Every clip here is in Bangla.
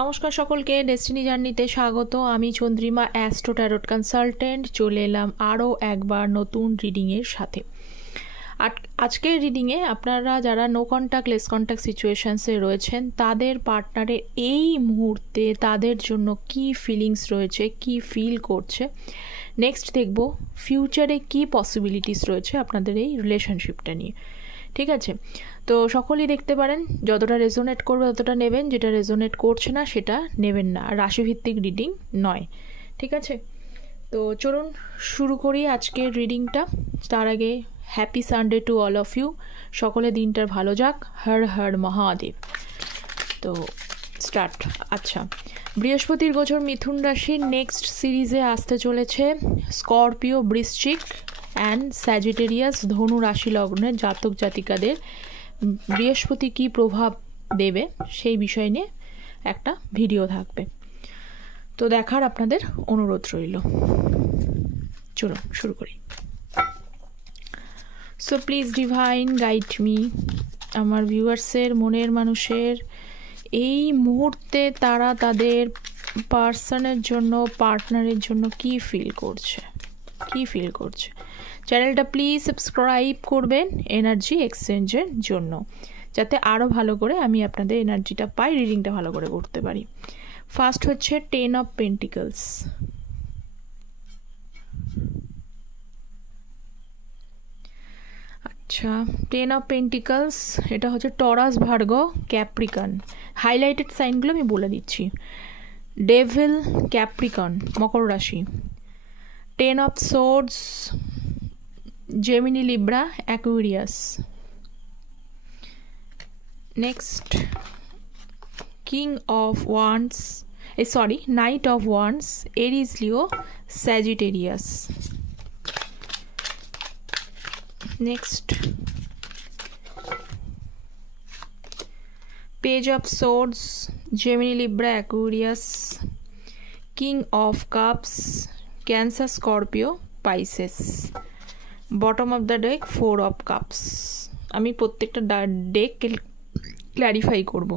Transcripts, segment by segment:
নমস্কার সকলকে, ডেস্টিনি জার্নিতে স্বাগত। আমি চন্দ্রিমা, অ্যাস্ট্রো ট্যারোট কনসালটেন্ট, চলে এলাম আরও একবার নতুন রিডিংয়ের সাথে। আজকের রিডিংয়ে আপনারা যারা নো কন্ট্যাক্ট লেস কন্ট্যাক্ট সিচুয়েশানসে রয়েছেন, তাদের পার্টনারের এই মুহূর্তে তাদের জন্য কি ফিলিংস রয়েছে, কি ফিল করছে। নেক্সট দেখব ফিউচারে কি পসিবিলিটিস রয়েছে আপনাদের এই রিলেশনশিপটা নিয়ে। ঠিক আছে, তো সকলেই দেখতে পারেন, যতটা রেজোনেট করবে ততটা নেবেন, যেটা রেজোনেট করছে না সেটা নেবেন না। রাশিভিত্তিক রিডিং নয়, ঠিক আছে। তো চলুন শুরু করি আজকের রিডিংটা। তার আগে happy Sunday to all of you. সকলে দিনটার ভালো যাক, হর হর মহাদেব। তো স্টার্ট। আচ্ছা, বৃহস্পতির গোচর মিথুন রাশির নেক্সট সিরিজে আসতে চলেছে স্করপিও, বৃশ্চিক অ্যান্ড স্যাজিটেরিয়াস ধনু রাশি লগ্নের জাতক জাতিকাদের বৃহস্পতি কী প্রভাব দেবে সেই বিষয় নিয়ে একটা ভিডিও থাকবে, তো দেখার আপনাদের অনুরোধ রইল। চলুন শুরু করি। So please divine guide me. আমার ভিউয়ার্সের, মনের মানুষের এই মুহূর্তে তারা তাদের পার্সনের জন্য, পার্টনারের জন্য কি ফিল করছে, চ্যানেলটা প্লিজ সাবস্ক্রাইব করবেন এনার্জি এক্সচেঞ্জের জন্য, যাতে আরও ভালো করে আমি আপনাদের এনার্জিটা পাই, রিডিংটা ভালো করে করতে পারি। ফার্স্ট হচ্ছে 10 অফ পেন্টিকলস। আচ্ছা, 10 অফ পেন্টিকলস এটা হচ্ছে টরাস, ভার্গ, ক্যাপ্রিকন। হাইলাইটেড সাইনগুলো আমি বলে দিচ্ছি। ডেভিল, ক্যাপ্রিকন, মকর রাশি। 10 of swords, Gemini, Libra, Aquarius. Next king of wands, knight of wands, Aries, Leo, Sagittarius. Next page of swords, Gemini, Libra, Aquarius. King of cups, Cancer, Scorpio, Pisces. Bottom of the deck 4 of cups. আমি প্রত্যেকটা ডেক ক্ল্যারিফাই করব।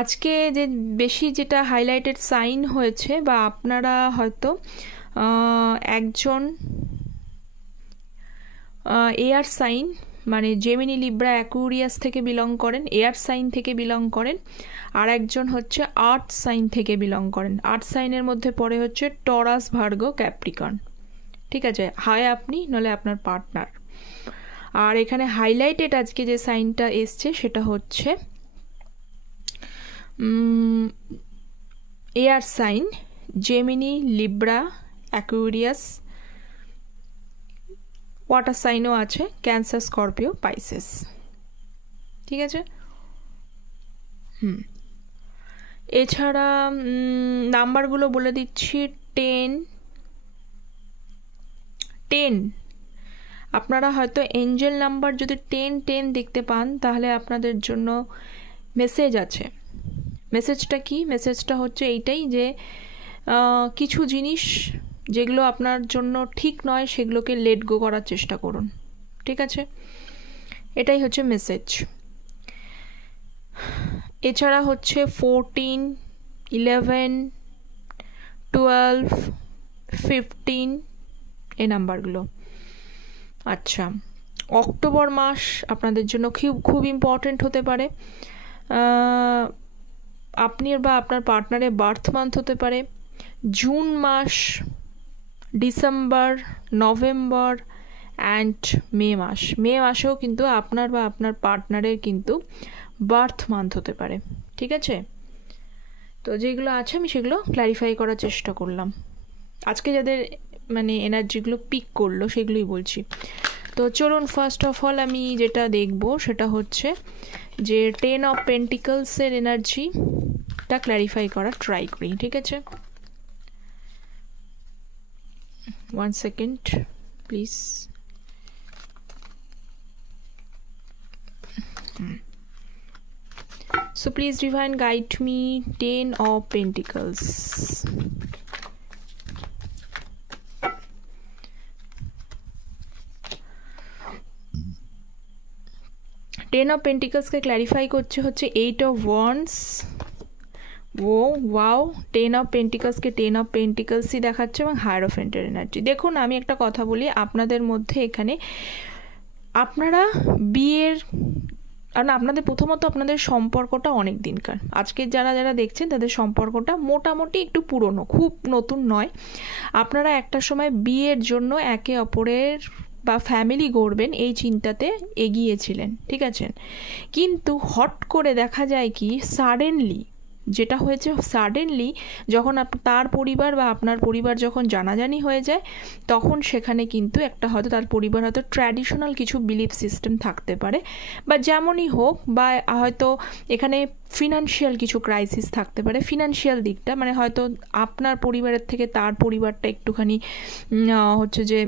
আজকে যে বেশি যেটা হাইলাইটেড সাইন হয়েছে, বা আপনারা হয়তো একজন এয়ার সাইন, মানে জেমিনি, লিব্রা, অ্যাকুয়ারিয়াস থেকে বিলং করেন, এয়ার সাইন থেকে বিলং করেন, আর একজন হচ্ছে আর্থ সাইন থেকে বিলং করেন। আর্থ সাইনের মধ্যে পড়ে হচ্ছে টরাস, ভার্গ, ক্যাপ্রিকন। ঠিক আছে, হয় আপনি নলে আপনার পার্টনার। আর এখানে হাইলাইটেড আজকে যে সাইনটা এসছে সেটা হচ্ছে air sign, Gemini, Libra, Aquarius. Water সাইনও আছে, ক্যান্সার, স্করপিও, পাইসেস। ঠিক আছে। এছাড়া নাম্বারগুলো বলে দিচ্ছি। 10 আপনারা হয়তো এঞ্জেল নাম্বার যদি 10 দেখতে পান, তাহলে আপনাদের জন্য মেসেজ আছে। মেসেজটা কি? মেসেজটা হচ্ছে এইটাই যে কিছু জিনিস যেগুলো আপনার জন্য ঠিক নয় সেগুলোকে লেট গো করার চেষ্টা করুন। ঠিক আছে, এটাই হচ্ছে মেসেজ। এছাড়া হচ্ছে 14, 11, 12, 15 এই নাম্বারগুলো। আচ্ছা, অক্টোবর মাস আপনাদের জন্য খুব ইম্পর্টেন্ট হতে পারে। আপনি বা আপনার পার্টনারের বার্থ মান্থ হতে পারে। জুন মাস, ডিসেম্বর, নভেম্বর অ্যান্ড মে মাসেও কিন্তু আপনার বা আপনার পার্টনারের কিন্তু বার্থ মান্থ হতে পারে। ঠিক আছে, তো যেগুলো আছে আমি সেগুলো ক্ল্যারিফাই করার চেষ্টা করলাম। আজকে যাদের মানে এনার্জিগুলো পিক করলো সেগুলোই বলছি। তো চলুন ফার্স্ট অফ অল আমি যেটা দেখব সেটা হচ্ছে যে 10 অফ পেন্টিকলসের এনার্জিটা ক্ল্যারিফাই করার ট্রাই করি। ঠিক আছে, 1 second please. So please divine guide me, 10 of Pentacles. 10 ten of পেন্টিকলসকে ক্ল্যারিফাই করছে হচ্ছে 8 of wands. Oh wow, ten of পেন্টিকলসকে টেন অফ পেন্টিকলসই দেখাচ্ছে এবং হায়ারোফেন্টের এনার্জি। দেখুন আমি একটা কথা বলি, আপনাদের মধ্যে এখানে আপনারা বিয়ের, কারণ আপনাদের প্রথমত আপনাদের সম্পর্কটা অনেক দিনকার, আজকে যারা যারা দেখছেন তাদের সম্পর্কটা মোটামুটি একটু পুরনো, খুব নতুন নয়। আপনারা একটা সময় বিয়ের জন্য একে অপরের বা ফ্যামিলি গড়বেন এই চিন্তাতে এগিয়েছিলেন, ঠিক আছে। কিন্তু হট করে দেখা যায় কি সাডেনলি যেটা হয়েছে, সাডেনলি যখন তার পরিবার বা আপনার পরিবার যখন জানাজানি হয়ে যায়, তখন সেখানে কিন্তু একটা হয়তো তার পরিবার হয়তো ট্র্যাডিশনাল কিছু বিলিফ সিস্টেম থাকতে পারে বা যেমনই হোক, বা হয়তো এখানে ফিনান্সিয়াল কিছু ক্রাইসিস থাকতে পারে। ফিনান্সিয়াল দিকটা মানে হয়তো আপনার পরিবারের থেকে তার পরিবারটা একটুখানি হচ্ছে যে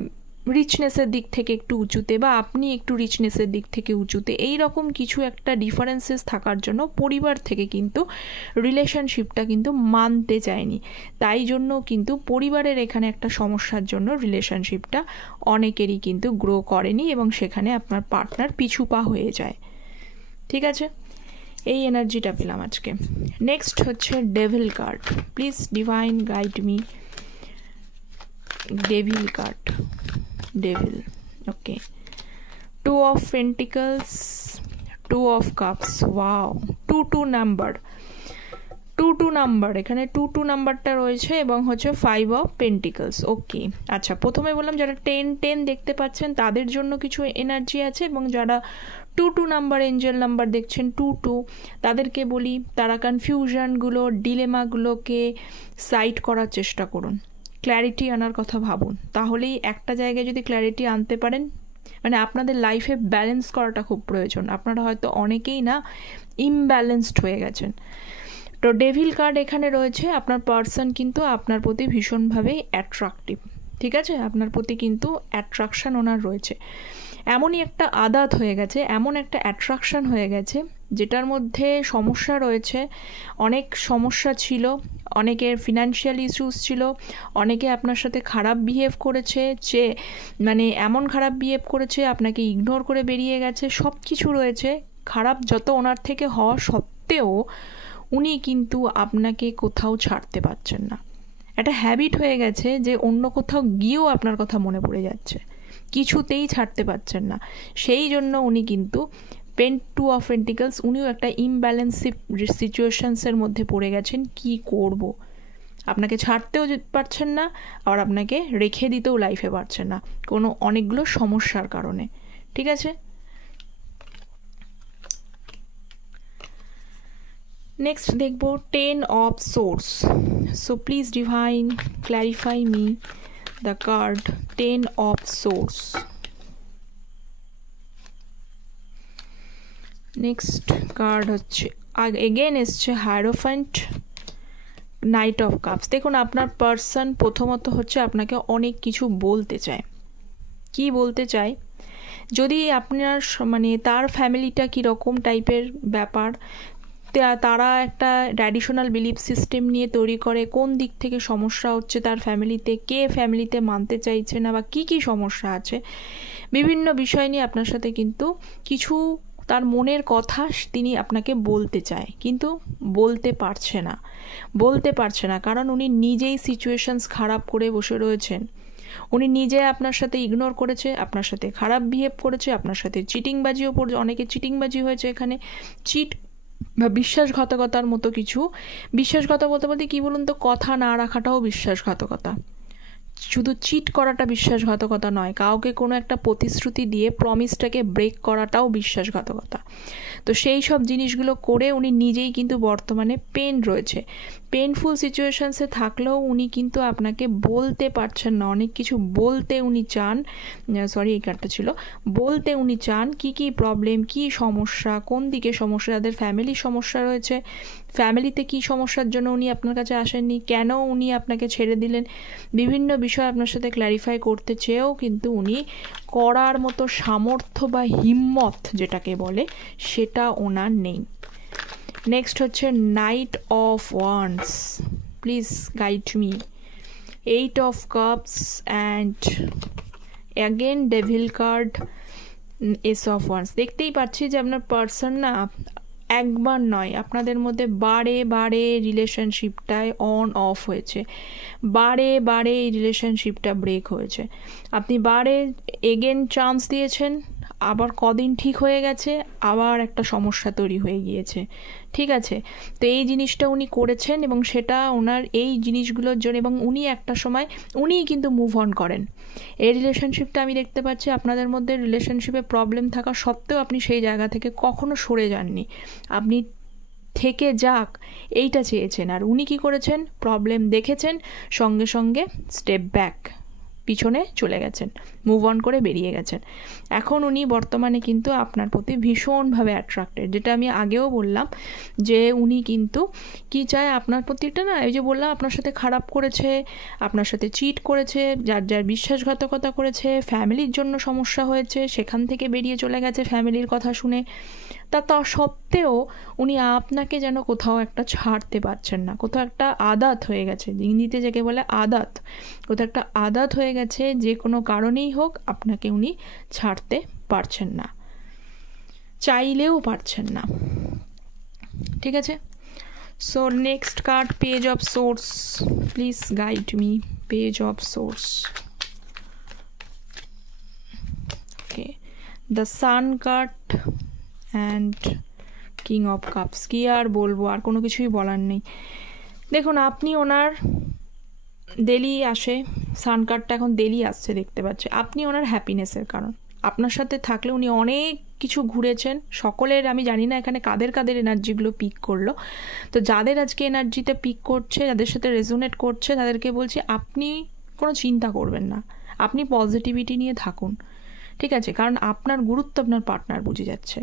রিচনেসের দিক থেকে একটু উঁচুতে, বা আপনি একটু রিচনেসের দিক থেকে উঁচুতে, এই রকম কিছু একটা ডিফারেন্সেস থাকার জন্য পরিবার থেকে কিন্তু রিলেশনশিপটা কিন্তু মানতে চায়নি। তাই জন্য কিন্তু পরিবারের এখানে একটা সমস্যার জন্য রিলেশনশিপটা অনেকেরই কিন্তু গ্রো করেনি এবং সেখানে আপনার পার্টনার পিছুপা হয়ে যায়, ঠিক আছে। এই এনার্জিটা পেলাম আজকে। নেক্সট হচ্ছে devil card. Please divine guide me. Devil card, devil, okay. 2 of Pentacles, 2 of Cups, wow, 2 number, 2 number, এখানে 2 নাম্বারটা রয়েছে এবং হচ্ছে 5 of Pentacles, ওকে। আচ্ছা, প্রথমে বললাম যারা 10 দেখতে পাচ্ছেন তাদের জন্য কিছু এনার্জি আছে, এবং যারা 2 নাম্বার এঞ্জেল নাম্বার দেখছেন 2 তাদেরকে বলি তারা কনফিউশনগুলো, ডিলেমাগুলোকে সাইড করার চেষ্টা করুন, ক্ল্যারিটি আনার কথা ভাবুন। তাহলেই একটা জায়গায় যদি ক্ল্যারিটি আনতে পারেন, মানে আপনাদের লাইফে ব্যালেন্স করাটা খুব প্রয়োজন। আপনারা হয়তো অনেকেই না ইমব্যালেন্সড হয়ে গেছেন। তো ডেভিল কার্ড এখানে রয়েছে, আপনার পার্সন কিন্তু আপনার প্রতি ভীষণভাবে অ্যাট্রাকটিভ, ঠিক আছে। আপনার প্রতি কিন্তু অ্যাট্রাকশান ওনার রয়েছে, এমনই একটা আদাত হয়ে গেছে, এমন একটা অ্যাট্রাকশান হয়ে গেছে যেটার মধ্যে সমস্যা রয়েছে, অনেক সমস্যা ছিল, অনেকের ফিনান্সিয়াল ইস্যুস ছিল, অনেকে আপনার সাথে খারাপ বিহেভ করেছে, যে মানে এমন খারাপ বিহেভ করেছে আপনাকে ইগনোর করে বেরিয়ে গেছে, সব কিছু রয়েছে খারাপ, যত ওনার থেকে হওয়া সত্ত্বেও উনি কিন্তু আপনাকে কোথাও ছাড়তে পারছেন না। একটা হ্যাবিট হয়ে গেছে যে অন্য কোথাও গিয়েও আপনার কথা মনে পড়ে যাচ্ছে, কিছুতেই ছাড়তে পারছেন না। সেই জন্য উনি কিন্তু 2 of Pentacles, উনিও একটা ইমব্যালেন্স সিচুয়েশনসের মধ্যে পড়ে গেছেন। কি করব, আপনাকে ছাড়তেও পারছেন না, আবার আপনাকে রেখে দিতেও লাইফে পারছেন না, কোনো অনেকগুলো সমস্যার কারণে, ঠিক আছে। নেক্সট দেখব 10 of Swords. So please divine clarify me the card 10 of Swords. Next card হচ্ছে এগেন এসছে হায়ারোফ্যান্ট, নাইট অফ কাপস। দেখুন আপনার পার্সন প্রথমত হচ্ছে আপনাকে অনেক কিছু বলতে চায়। কি বলতে চায়, যদি আপনার মানে তার ফ্যামিলিটা কীরকম টাইপের ব্যাপার, তারা একটা ট্র্যাডিশনাল বিলিফ সিস্টেম নিয়ে তৈরি করে, কোন দিক থেকে সমস্যা হচ্ছে তার ফ্যামিলিতে, কে ফ্যামিলিতে মানতে চাইছে না, বা কি কি সমস্যা আছে, বিভিন্ন বিষয় নিয়ে আপনার সাথে কিন্তু কিছু তার মনের কথা তিনি আপনাকে বলতে চায়, কিন্তু বলতে পারছে না, কারণ উনি নিজেই সিচুয়েশনস খারাপ করে বসে রয়েছেন। উনি নিজে আপনার সাথে ইগনোর করেছে, আপনার সাথে খারাপ বিহেভ করেছে, আপনার সাথে চিটিংবাজিও পড়ছে, অনেকে চিটিংবাজি হয়েছে এখানে, চিট বা বিশ্বাসঘাতকতার মতো কিছু। বিশ্বাসঘাতক বলতে বলতে কী বলুন তো, কথা না রাখাটাও বিশ্বাসঘাতকতা, শুধু চিট করাটা বিশ্বাসঘাতকতা নয়, কাউকে কোনো একটা প্রতিশ্রুতি দিয়ে প্রমিসটাকে ব্রেক করাটাও বিশ্বাসঘাতকতা। তো সেই সব জিনিসগুলো করে উনি নিজেই কিন্তু বর্তমানে পেনফুল সিচুয়েশনসে থাকলেও উনি কিন্তু আপনাকে বলতে পারছেন না, অনেক কিছু বলতে উনি চান, এই কার্ডটা ছিল, বলতে উনি চান কি কি প্রবলেম, কি সমস্যা, কোন দিকে সমস্যা, যাদের ফ্যামিলির সমস্যা রয়েছে, ফ্যামিলিতে কি সমস্যার জন্য উনি আপনার কাছে আসেননি, কেন উনি আপনাকে ছেড়ে দিলেন, বিভিন্ন বিষয় আপনার সাথে ক্ল্যারিফাই করতে চেয়েও কিন্তু উনি করার মতো সামর্থ্য বা হিম্মত যেটাকে বলে সেটা ওনার নেই। নেক্সট হচ্ছে night of wands, please guide me. 8 of Cups and again devil card, S of wands. দেখতেই পাচ্ছি যে আপনার পার্সন না একবার নয়, আপনাদের মধ্যে বারে বারে রিলেশনশিপটায় অন অফ হয়েছে, বারে বারে এই রিলেশনশিপটা ব্রেক হয়েছে। আপনি বারে এগেন চান্স দিয়েছেন, আবার কদিন ঠিক হয়ে গেছে, আবার একটা সমস্যা তৈরি হয়ে গিয়েছে। ঠিক আছে, তো এই জিনিসটা উনি করেছেন এবং সেটা ওনার এই জিনিসগুলোর জন্য, এবং উনি একটা সময় উনিই কিন্তু মুভ অন করেন। এই রিলেশনশিপটা আমি দেখতে পাচ্ছি আপনাদের মধ্যে রিলেশনশিপে প্রবলেম থাকা সত্ত্বেও আপনি সেই জায়গা থেকে কখনো সরে যাননি, আপনি থেকে যাক এইটা চেয়েছেন। আর উনি কি করেছেন, প্রবলেম দেখেছেন, সঙ্গে সঙ্গে স্টেপ ব্যাক, পিছনে চলে গেছেন, মুভ অন করে বেরিয়ে গেছেন। এখন উনি বর্তমানে কিন্তু আপনার প্রতি ভীষণভাবে অ্যাট্রাক্টেড, যেটা আমি আগেও বললাম যে উনি কিন্তু কি চায় আপনার প্রতিটা না, এই যে বললাম আপনার সাথে খারাপ করেছে, আপনার সাথে চিট করেছে, যার যার বিশ্বাসঘাতকতা করেছে, ফ্যামিলির জন্য সমস্যা হয়েছে, সেখান থেকে বেরিয়ে চলে গেছে ফ্যামিলির কথা শুনে, তা সত্ত্বেও উনি আপনাকে যেন কোথাও একটা ছাড়তে পারছেন না, কোথাও একটা আদাত হয়ে গেছে, হিন্দিতে যাকে বলে আদাত, কোথাও একটা আদাত হয়ে গেছে, যে কোনো কারণেই হোক আপনাকে উনি ছাড়তে পারছেন না, চাইলেও পারছেন না। ঠিক আছে, so next card, page of swords, please guide me, page of swords. Okay, the sun card and king of cups. কি আর বলবো, আর কোনো কিছুই বলার নেই। দেখুন, আপনি ওনার ডেলি আসে, সান কার্ডটা এখন ডেলি আসছে দেখতে পাচ্ছে, আপনি ওনার হ্যাপিনেসের কারণ। আপনার সাথে থাকলে উনি অনেক কিছু ঘুরেছেন, সকলের, আমি জানি না এখানে কাদের কাদের এনার্জিগুলো পিক করলো, তো যাদের আজকে এনার্জিতে পিক করছে, যাদের সাথে রেজোনেট করছে, তাদেরকে বলছি আপনি কোনো চিন্তা করবেন না, আপনি পজিটিভিটি নিয়ে থাকুন। ঠিক আছে, কারণ আপনার গুরুত্ব আপনার পার্টনার বুঝে যাচ্ছে।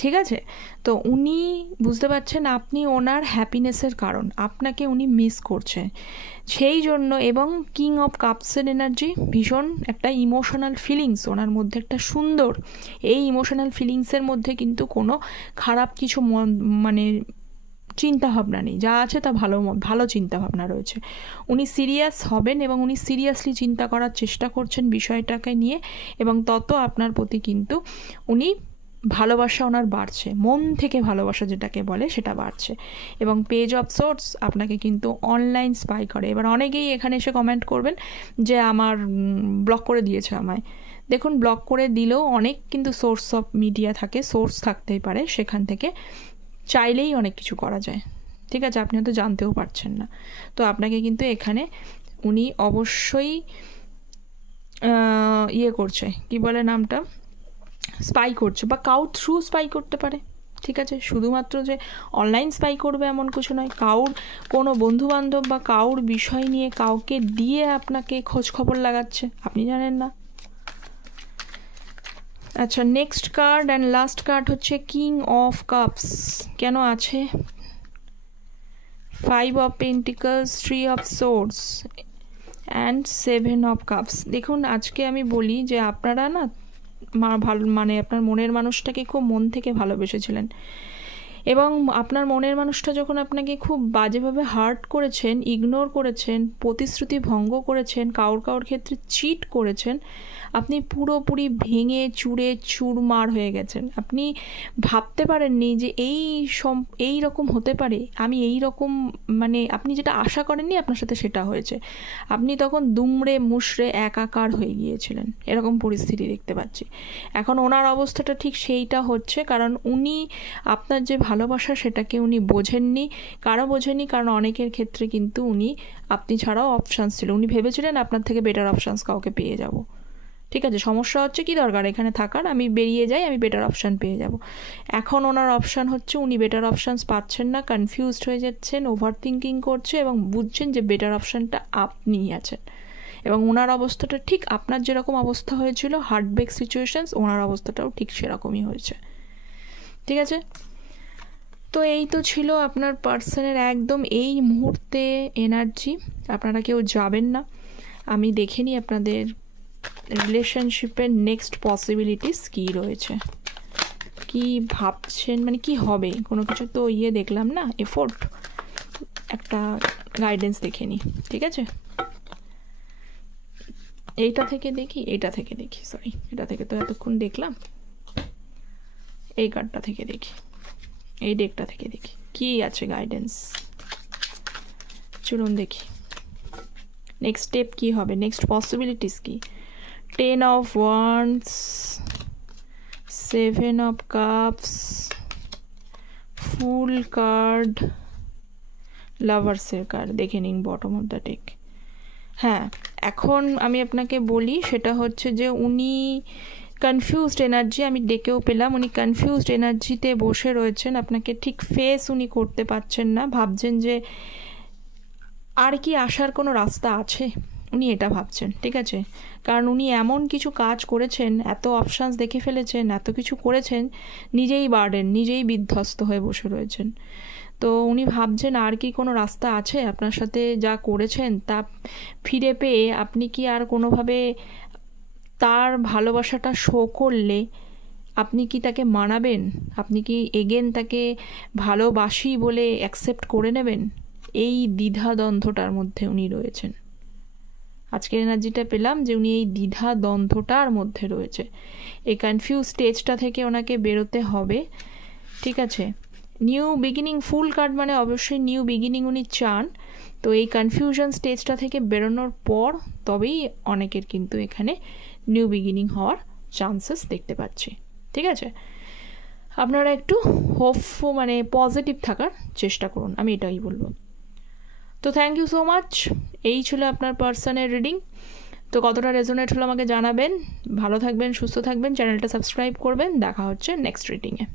ঠিক আছে, তো উনি বুঝতে পারছেন আপনি ওনার হ্যাপিনেসের কারণ, আপনাকে উনি মিস করছে সেই জন্য। এবং কিং অফ কাপসের এনার্জি ভীষণ একটা ইমোশনাল ফিলিংস ওনার মধ্যে, একটা সুন্দর, এই ইমোশনাল ফিলিংসের মধ্যে কিন্তু কোনো খারাপ কিছু মানে চিন্তাভাবনা নেই, যা আছে তা ভালো ভালো চিন্তাভাবনা রয়েছে। উনি সিরিয়াস হবেন এবং উনি সিরিয়াসলি চিন্তা করার চেষ্টা করছেন বিষয়টাকে নিয়ে, এবং তত আপনার প্রতি কিন্তু উনি ভালোবাসা ওনার বাড়ছে, মন থেকে ভালোবাসা যেটাকে বলে সেটা বাড়ছে। এবং পেজ অফ সোর্স আপনাকে কিন্তু অনলাইন স্পাই করে। এবার অনেকেই এখানে এসে কমেন্ট করবেন যে আমার ব্লক করে দিয়েছে আমায়। দেখুন, ব্লক করে দিলেও অনেক কিন্তু সোর্স অফ মিডিয়া থাকে, সোর্স থাকতেই পারে, সেখান থেকে চাইলেই অনেক কিছু করা যায়। ঠিক আছে, আপনি হয়তো জানতেও পারছেন না। তো আপনাকে কিন্তু এখানে উনি অবশ্যই ইয়ে করছে, কি বলে নামটা, স্পাই করছে, বা কাউর থ্রু স্পাই করতে পারে। ঠিক আছে, শুধুমাত্র যে অনলাইন স্পাই করবে এমন কিছু নয়, কাউর কোনো বন্ধুবান্ধব বা কাউর বিষয় নিয়ে কাউকে দিয়ে আপনাকে খোঁজ খবর লাগাচ্ছে, আপনি জানেন না। আচ্ছা, next card and last card হচ্ছে কিং অফ কাপস। কেন আছে? 5 of pentacles, 3 of swords and 7 of cups. দেখুন, আজকে আমি বলি যে আপনারা না মানে আপনার মনের মানুষটাকে খুব মন থেকে ভালোবেসেছিলেন, এবং আপনার মনের মানুষটা যখন আপনাকে খুব বাজেভাবে হার্ট করেছেন, ইগনোর করেছেন, প্রতিশ্রুতি ভঙ্গ করেছেন, কাউর ক্ষেত্রে চিট করেছেন, আপনি পুরোপুরি ভেঙে চুরে চুরমার হয়ে গেছেন। আপনি ভাবতে পারেননি যে এই রকম হতে পারে, আমি এই রকম, মানে আপনি যেটা আশা করেননি আপনার সাথে সেটা হয়েছে। আপনি তখন দুমড়ে মুষড়ে একাকার হয়ে গিয়েছিলেন, এরকম পরিস্থিতি দেখতে পাচ্ছি। এখন ওনার অবস্থাটা ঠিক সেইটা হচ্ছে, কারণ উনি আপনার যে ভালোবাসা সেটাকে উনি বোঝেননি। বোঝেননি কারণ অনেকের ক্ষেত্রে কিন্তু আপনি ছাড়াও অপশানস ছিল, উনি ভেবেছিলেন আপনার থেকে বেটার অপশানস কাউকে পেয়ে যাব। ঠিক আছে, সমস্যা হচ্ছে কি দরকার এখানে থাকার, আমি বেরিয়ে যাই, আমি বেটার অপশান পেয়ে যাব। এখন ওনার অপশান হচ্ছে উনি বেটার অপশানস পাচ্ছেন না, কনফিউজড হয়ে যাচ্ছেন, ওভার থিঙ্কিং করছে, এবং বুঝছেন যে বেটার অপশানটা আপনিই আছেন। এবং ওনার অবস্থাটা ঠিক আপনার যেরকম অবস্থা হয়েছিল, হার্টব্রেক সিচুয়েশনস, ওনার অবস্থাটাও ঠিক সেরকমই হয়েছে। ঠিক আছে, তো এই তো ছিল আপনার পার্সনের একদম এই মুহূর্তে এনার্জি। আপনারা কেউ যাবেন না, আমি দেখে নিই আপনাদের রিলেশনশিপের নেক্সট পসিবিলিটিস কী রয়েছে, কি ভাবছেন, মানে কি হবে, কোনো কিছু তো দেখলাম না, এফোর্ট, একটা গাইডেন্স দেখে নিই। ঠিক আছে, এইটা থেকে দেখি, সরি, এটা থেকে তো এতক্ষণ দেখলাম, এই কার্ডটা থেকে দেখি, এই ডেকটা থেকে দেখি কি আছে গাইডেন্স। চলুন দেখি নেক্সট স্টেপ কি হবে, নেক্সট পসিবিলিটিস কি। 10 of Wands, 7 of Cups, fool card, লাভার্সের কার্ড। দেখে নিন বটম অফ দ্য ডেক। হ্যাঁ, এখন আমি আপনাকে বলি সেটা হচ্ছে যে উনি কনফিউজড এনার্জি আমি ডেকেও পেলাম, উনি কনফিউজড এনার্জিতে বসে রয়েছেন, আপনাকে ঠিক ফেস উনি করতে পারছেন না, ভাবছেন যে আর কি আসার কোনো রাস্তা আছে, উনি এটা ভাবছেন, ঠিক আছে। কারণ উনি এমন কিছু কাজ করেছেন, এত অপশানস দেখে ফেলেছেন, এত কিছু করেছেন, নিজেই বার্ডেন, নিজেই বিধ্বস্ত হয়ে বসে রয়েছেন। তো উনি ভাবছেন আর কি কোনো রাস্তা আছে, আপনার সাথে যা করেছেন তা ফিরে পেয়ে আপনি কি আর কোনোভাবে তার ভালোবাসাটা শো করলে আপনি কি তাকে মানাবেন, আপনি কি এগেন তাকে ভালোবাসি বলে অ্যাকসেপ্ট করে নেবেন, এই দ্বিধাদ্বন্দ্বটার মধ্যে উনি রয়েছেন। আজকের এনার্জিটা পেলাম যে উনি এই দ্বিধাদ্বন্দ্বটার মধ্যে রয়েছে, এই কনফিউজ স্টেজটা থেকে ওনাকে বেরোতে হবে, ঠিক আছে। নিউ বিগিনিং, ফুল কার্ড মানে অবশ্যই নিউ বিগিনিং উনি চান। তো এই কনফিউশন স্টেজটা থেকে বেরোনোর পর তবেই অনেকের কিন্তু এখানে নিউ বিগিনিং হওয়ার চান্সেস দেখতে পাচ্ছি, ঠিক আছে। আপনারা একটু হোপফুল মানে পজিটিভ থাকার চেষ্টা করুন, আমি এটাই বলবো। তো থ্যাংক ইউ সো মাচ, এই ছিল আপনার পার্সনের রিডিং। তো কতটা রেজোনেট হলো আমাকে জানাবেন, ভালো থাকবেন, সুস্থ থাকবেন, চ্যানেলটা সাবস্ক্রাইব করবেন, দেখা হচ্ছে নেক্সট রিডিংয়ে।